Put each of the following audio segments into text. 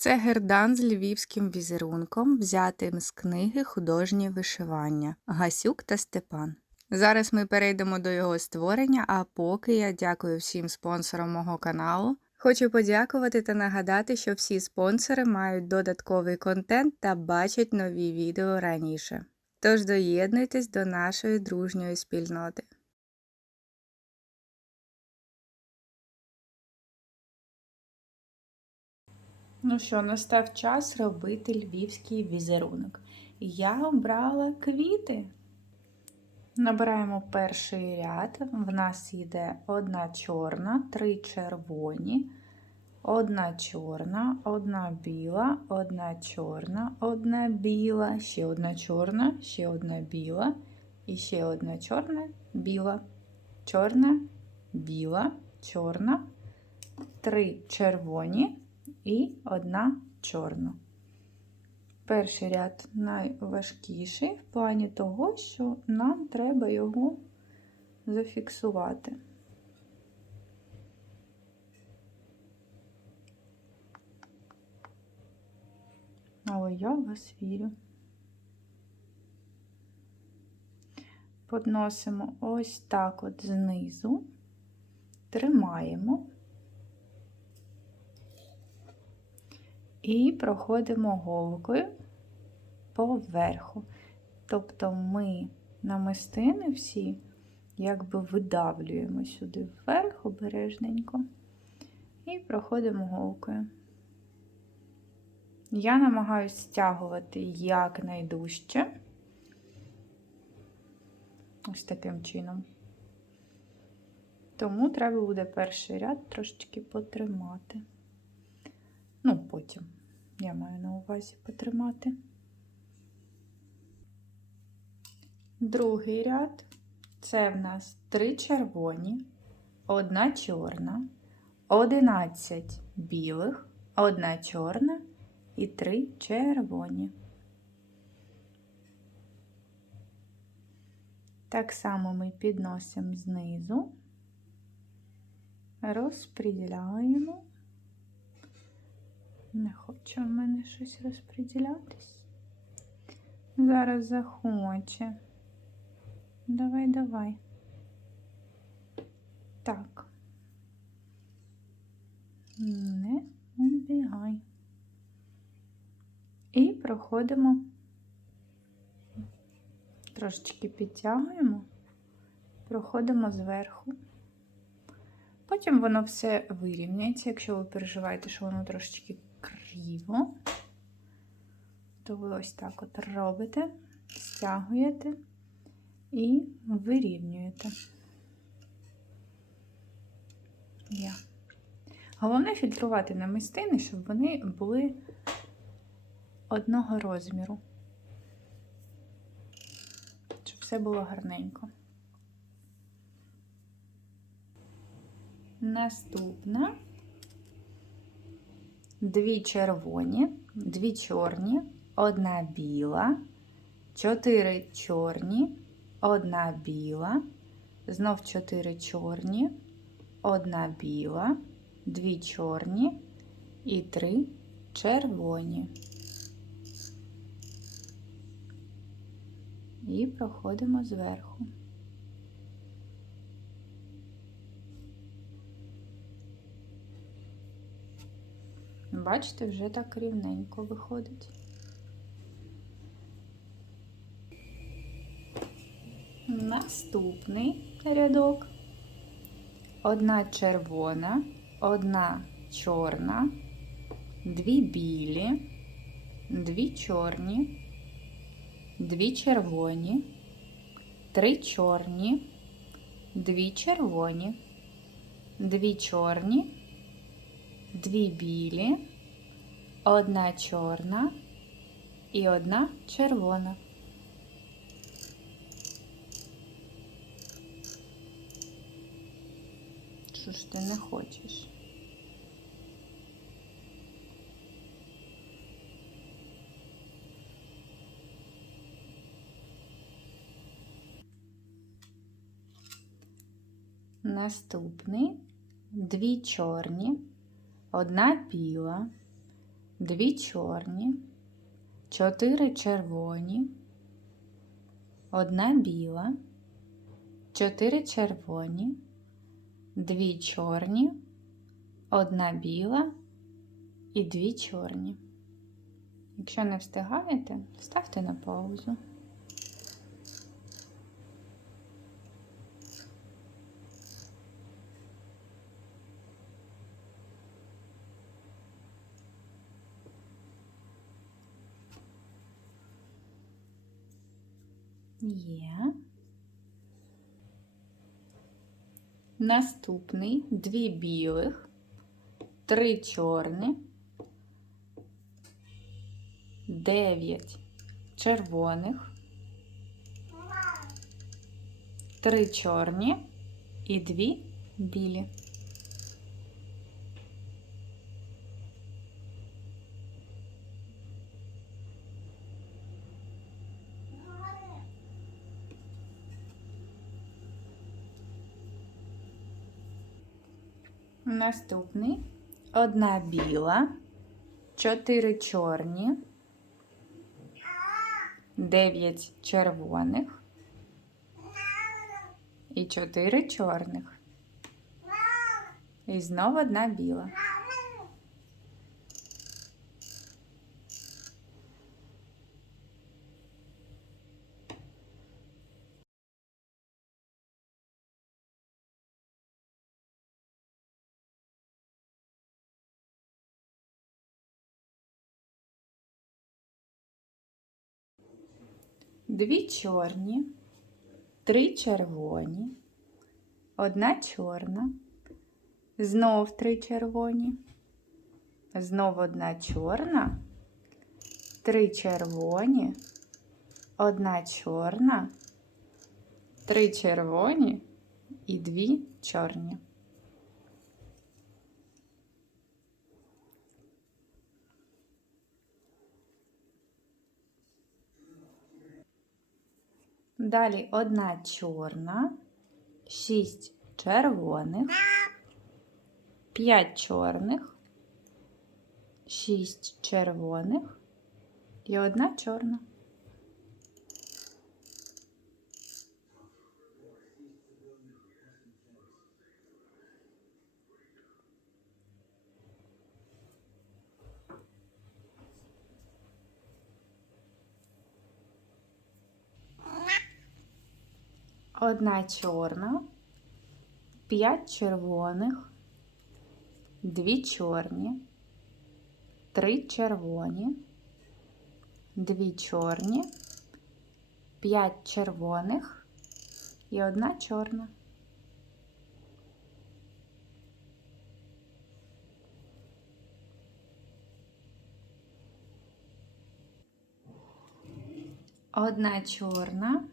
Це гердан з львівським візерунком, взятим з книги Художнє вишивання Гасюк та Степан. Зараз ми перейдемо до його створення, а поки я дякую всім спонсорам мого каналу. Хочу подякувати та нагадати, що всі спонсори мають додатковий контент та бачать нові відео раніше. Тож доєднуйтесь до нашої дружньої спільноти. Ну що, настав час робити львівський візерунок. Я обрала квіти. Набираємо перший ряд. В нас йде одна чорна, три червоні, одна чорна, одна біла, одна чорна, одна біла, ще одна чорна, ще одна біла, і ще одна чорна, біла, чорна, біла, чорна, три червоні і одна чорна. Перший ряд найважкіший в плані того, що нам треба його зафіксувати. Але я вас вірю. Подносимо ось так от знизу, тримаємо. І проходимо голкою поверху. Тобто ми намистини всі якби видавлюємо сюди вверх обережненько і проходимо голкою. Я намагаюся стягувати якнайдужче, ось таким чином. Тому треба буде перший ряд трошечки потримати. Ну, потім я маю на увазі потримати. Другий ряд це в нас три червоні, одна чорна, 11 білих, одна чорна і три червоні. Так само ми підносимо знизу, розподіляємо. Не хоче в мене щось розподілятись. Зараз захоче. Давай, давай. Так. Не убігай. І проходимо, трошечки підтягуємо, проходимо зверху. Потім воно все вирівняється, якщо ви переживаєте, що воно трошечки криво, то ви ось так от робите, стягуєте і вирівнюєте. Я. Головне фільтрувати намистини, щоб вони були одного розміру, щоб все було гарненько. Наступна дві червоні, дві чорні, одна біла, чотири чорні, одна біла, знов чотири чорні, одна біла, дві чорні і три червоні. І проходимо зверху. Бачите, вже так рівненько виходить. Наступний рядок. Одна червона, одна чорна, дві білі, дві чорні, дві червоні, три чорні, дві червоні, дві чорні дві білі, одна чорна і одна червона. Що ж ти не хочеш? Наступний дві чорні одна біла, дві чорні, чотири червоні, одна біла, чотири червоні, дві чорні, одна біла і дві чорні. Якщо не встигаєте, ставте на паузу. Є. Наступний дві білих, три чорні, дев'ять червоних, три чорні і дві білі. Наступний одна біла, чотири чорні, дев'ять червоних і чотири чорних. І знову одна біла. Дві чорні, три червоні, одна чорна, знов три червоні, знов одна чорна, три червоні, одна чорна, три червоні і дві чорні. Далі одна чорна, шість червоних, п'ять чорних, шість червоних і одна чорна. Одна чорна, п'ять червоних, дві чорні, три червоні, дві чорні, п'ять червоних і одна чорна. Одна чорна.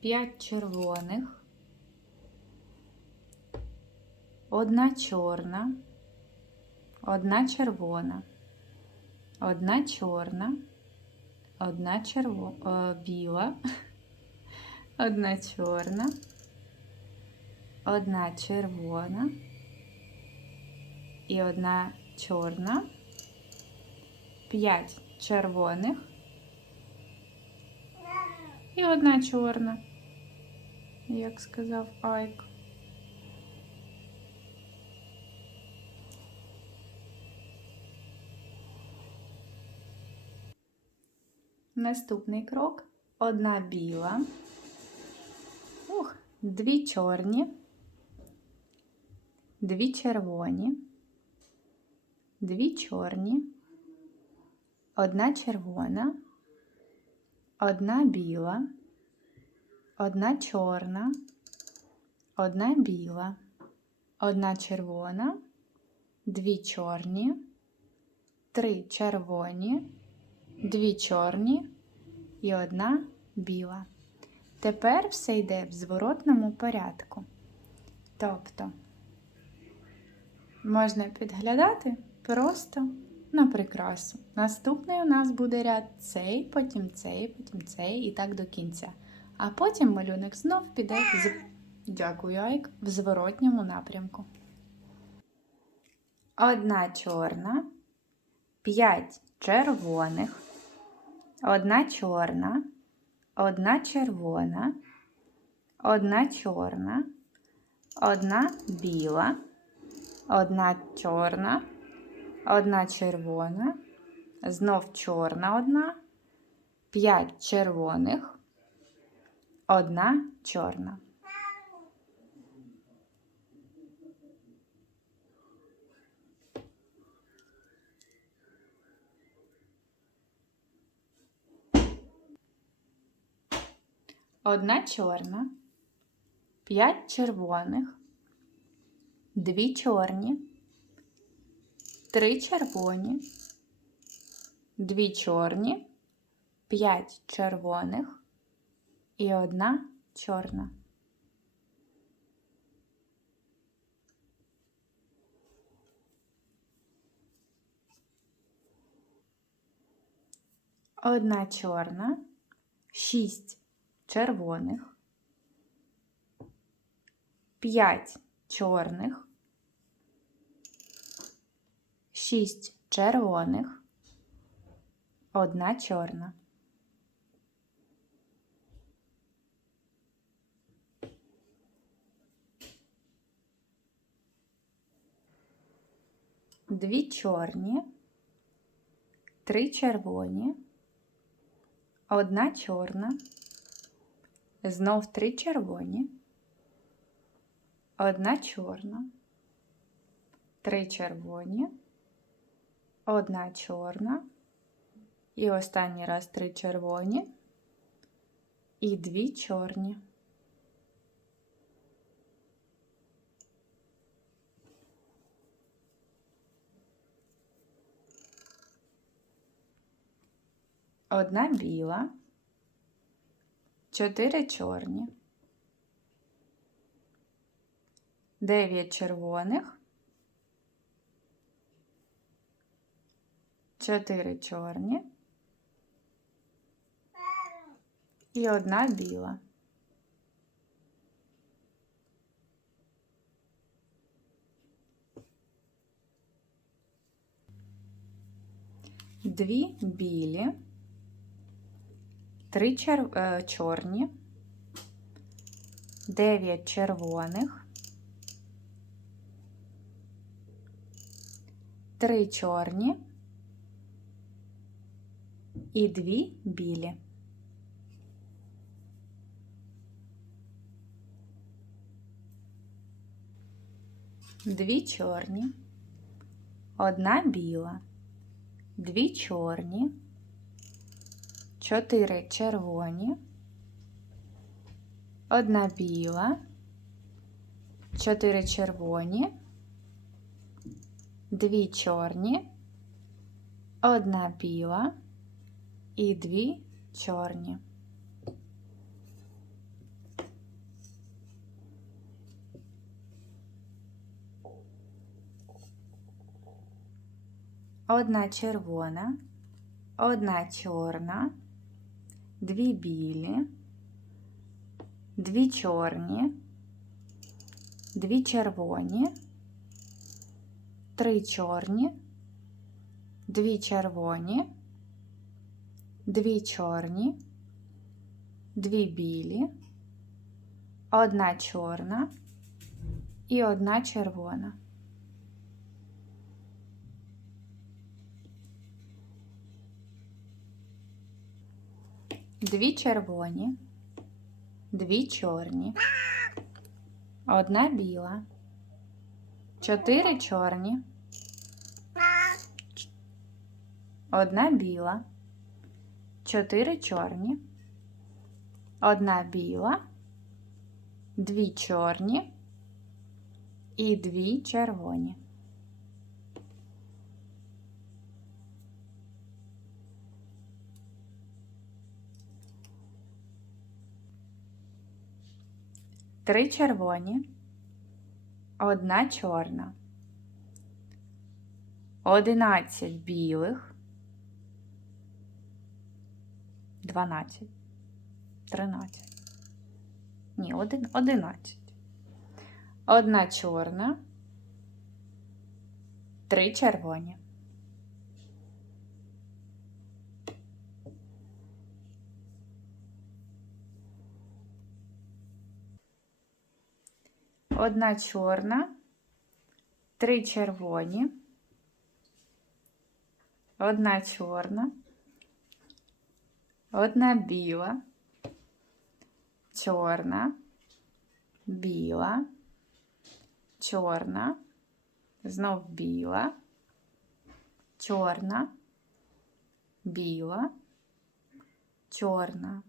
П'ять червоних, одна чорна, одна червона, одна чорна, одна черво... О, біла, одна чорна, одна червона. І одна чорна, п'ять червоних. І одна чорна як сказав Айк. Наступний крок. Одна біла, ух, дві чорні, дві червоні, дві чорні, одна червона, одна біла одна чорна, одна біла, одна червона, дві чорні, три червоні, дві чорні і одна біла. Тепер все йде в зворотному порядку. Тобто можна підглядати просто на прикрасу. Наступний у нас буде ряд цей, потім цей, потім цей і так до кінця. А потім малюнок знов піде з дякую, Айк, в зворотньому напрямку. Одна чорна, 5 червоних, одна чорна, одна червона, одна чорна, одна біла, одна чорна, одна червона, знов чорна одна, 5 червоних, одна чорна. Одна чорна, п'ять червоних, дві чорні, три червоні, дві чорні, п'ять червоних і одна чорна. Одна чорна, шість червоних, 5 чорних, 6 червоних, одна чорна. Дві чорні, три червоні, одна чорна. Знов три червоні, одна чорна, три червоні, одна чорна, і останній раз три червоні і дві чорні. Одна біла. Чотири чорні, дев'ять червоних, чотири чорні і одна біла. Дві білі три чер... е, чорні, 9 червоних, 3 чорні і 2 білі. Дві чорні, одна біла, дві чорні. 4 червоні, одна біла, 4 червоні, дві чорні, одна біла. І дві чорні. Одна червона, одна чорна дві білі, дві чорні, дві червоні, три чорні, дві червоні, дві чорні, дві білі, одна чорна і одна червона. Дві червоні, дві чорні, одна біла, чотири чорні, одна біла, чотири чорні, одна біла, дві чорні і дві червоні. Три червоні, одна чорна, одинадцять білих, дванадцять, тринадцять. Ні, один, одинадцять. Одна чорна, три червоні. одна чорна, три червоні, одна чорна, одна біла, чорна, біла, чорна, знов біла, чорна, біла, чорна,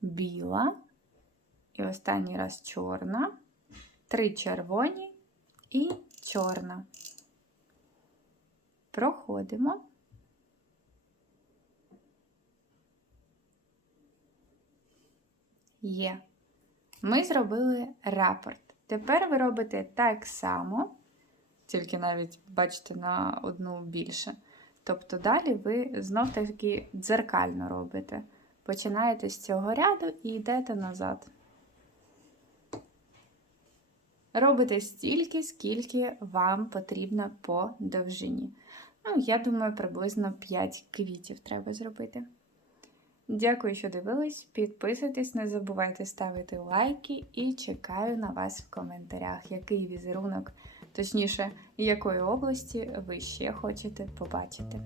біла. І останній раз чорна, Три червоні і чорна. Проходимо. Є. Ми зробили рапорт. Тепер ви робите так само, тільки навіть бачите на одну більше. Тобто далі ви знов таки дзеркально робите. Починаєте з цього ряду і йдете назад. Робите стільки, скільки вам потрібно по довжині. Ну, я думаю, приблизно 5 квітів треба зробити. Дякую, що дивились. Підписуйтесь, не забувайте ставити лайки і чекаю на вас в коментарях, який візерунок, точніше, якої області ви ще хочете побачити.